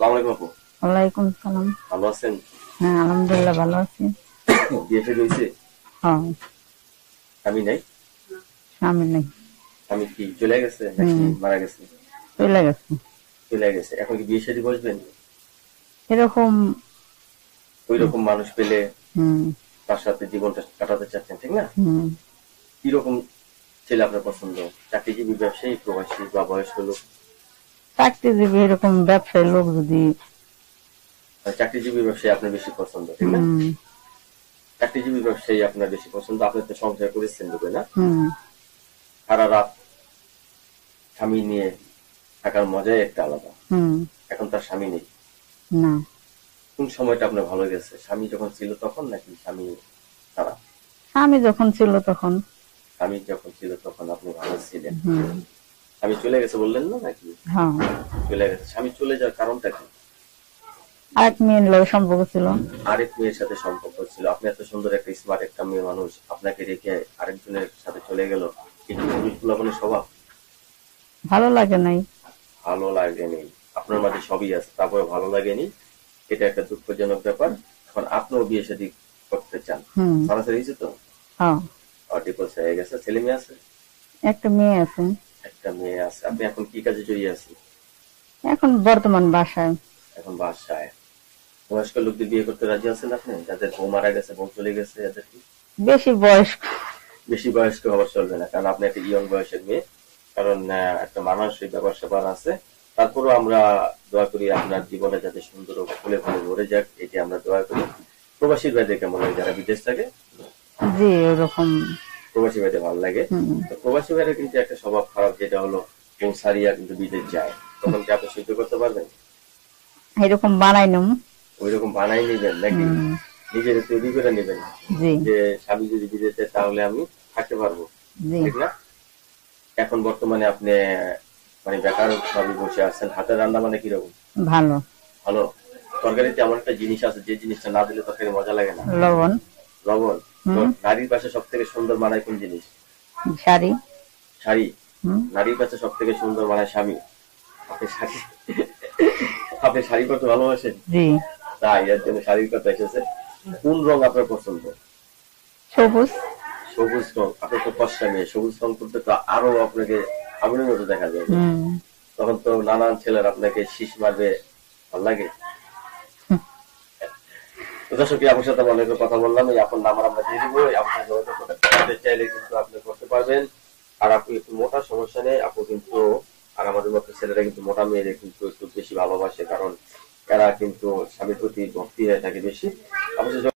সালাম আলাইকুম আপু। ওয়ালাইকুম সালাম। ভালো আছেন? হ্যাঁ, আলহামদুলিল্লাহ ভালো আছি। বিয়ে শাদী হয়েছে? হ্যাঁ, স্বামী নাই? স্বামী নেই। স্বামী কি চলে গেছে নাকি হুম, মারা গেছে? চলে গেছে। চলে গেছে। এখন কি বিয়ে শাদী বসবেন? এরকম। ওই রকম মানুষ পেলে হুম। তার সাথে জীবনটা কাটাতে চাচ্ছেন, ঠিক না? হুম। কিরকম ছেলে আপনার পছন্দ? চাকরিজীবী, ব্যবসায়ী, প্রবাসী বা বয়স্ক লোক? চাকরিজীবী এরকম ব্যবসায়ী লোক যদি। মানে চাকরিজীবী ব্যবসায়ী আপনার বেশি পছন্দ, ঠিক না? হুম। চাকরিজীবী ব্যবসায়ী আপনার বেশি পছন্দ। আপনি তো সংসার করেছেন ঢুকে না? হুম। সারা রাত স্বামী নিয়ে থাকার মজাই একটা আলাদা। হুম। এখন তার স্বামী নেই। না, কোন সময়টা আপনার ভালো গেছে? স্বামী যখন ছিল তখন নাকি স্বামী ছাড়া? স্বামী যখন ছিল তখন। স্বামী যখন ছিল তখন আপনি ভালো ছিলেন। হুম। স্বামী চলে গেছে বললেন না নাকি? হ্যাঁ। চলে গেছে। স্বামী চলে যাওয়ার কারণটা কি? আরেক মেয়ের লোক সম্পর্ক ছিল। আরেক মেয়ের সাথে সম্পর্ক ছিল। আপনি এত সুন্দর একটা স্মার্ট একটা মেয়ে মানুষ, আপনাকে রেখে আরেকজনের সাথে চলে গেল। এই কি পুরুষ পোলাপানের স্বভাব? ভালো লাগে নাই। ভালো লাগেনি। আপনার মাঝে সবই আছে, তারপরে ভালো লাগেনি। এটা একটা দুঃখজনক ব্যাপার। এখন আপনিও বিয়ে শাদী করতে চান। হুম। সারাসারি হয়েছে তো? হ্যাঁ, ডিভোর্স হয়ে গেছে। ছেলে মেয়ে আছে? একটা মেয়ে আছে। একটা মেয়ে আছে। আপনি এখন কি কাজে জড়িয়ে আছেন? এখন বর্তমান বাসায়। এখন বাসায়। বয়স্ক লোকদের বিয়ে করতে রাজি আছেন আপনি? যাদের বউ মারা গেছে, বউ চলে গেছে, এদের কি? বেশি বয়স্ক। বেশি বয়স্ক হওয়ার চলবে না, কারণ আপনি একটা ইয়ং বয়সের মেয়ে। কারণ একটা মানসিক ব্যাপার স্যাপার আছে। তারপরেও আমরা দোয়া করি আপনার জীবনে যাতে সুন্দর ও ফুলে ফুলে ভরে যাক, এটি আমরা দোয়া করি। প্রবাসী ভাইদের কেমন লাগে যারা বিদেশ থাকে? জি, ওরকম। প্রবাসী ভাইদের ভালো লাগে। হুম। তো প্রবাসী ভাইরা কিন্তু একটা স্বভাব খারাপ, যেটা হলো বউ সারিয়া কিন্তু বিদেশ যায়। তখন কি আপনি সহ্য করতে পারবেন? এরকম বানাই নম। ওই রকম বানাই নিবেন নাকি হুম। নিজের তৈরি করে নেবেন? জি। যে স্বামী যদি বিদেশ যায় তাহলে আমি থাকতে পারবো, জি। ঠিক না? এখন বর্তমানে আপনি মানে বেকার ভাবে বসে আছেন, হাতের রান্না মানে কিরকম? ভালো। ভালো। তরকারিতে এমন একটা জিনিস আছে যে জিনিসটা না দিলে তরকারি মজা লাগে না। লবণ। লবণ। তো হুম। নারীর পাশে সব থেকে সুন্দর মানায় কোন জিনিস? শাড়ি। শাড়ি। হুম। নারীর কাছে সব থেকে সুন্দর মানায় স্বামী। আপনি শাড়ি আপনি শাড়ি পরতে ভালোবাসেন? জি। তাই এর জন্য শাড়ির কথা এসেছে। কোন রং আপনার পছন্দ? সবুজ। সবুজ রং। আপনি তো ফর্সা মেয়ে, সবুজ রং করতে তো আরো আপনাকে আগুনের মতো দেখা যাবে। হুম। তখন তো নানান ছেলেরা আপনাকে শীষ মারবে। ভাল লাগে? তো দর্শক, আপনার সাথে অনেক কথা বললাম। এই আপনার নাম্বার আমরা দিয়ে দিবো। আপনার সাথে যোগাযোগ করতে চাইলে কিন্তু আপনি করতে পারবেন। আর আপনি একটু মোটা, সমস্যা নেই আপু কিন্তু। আর আমাদের মতো ছেলেরা কিন্তু মোটা মেয়েদের কিন্তু একটু বেশি ভালোবাসে, কারণ এরা কিন্তু স্বামীর প্রতি ভক্তি হয়ে থাকে বেশি। আপনার সাথে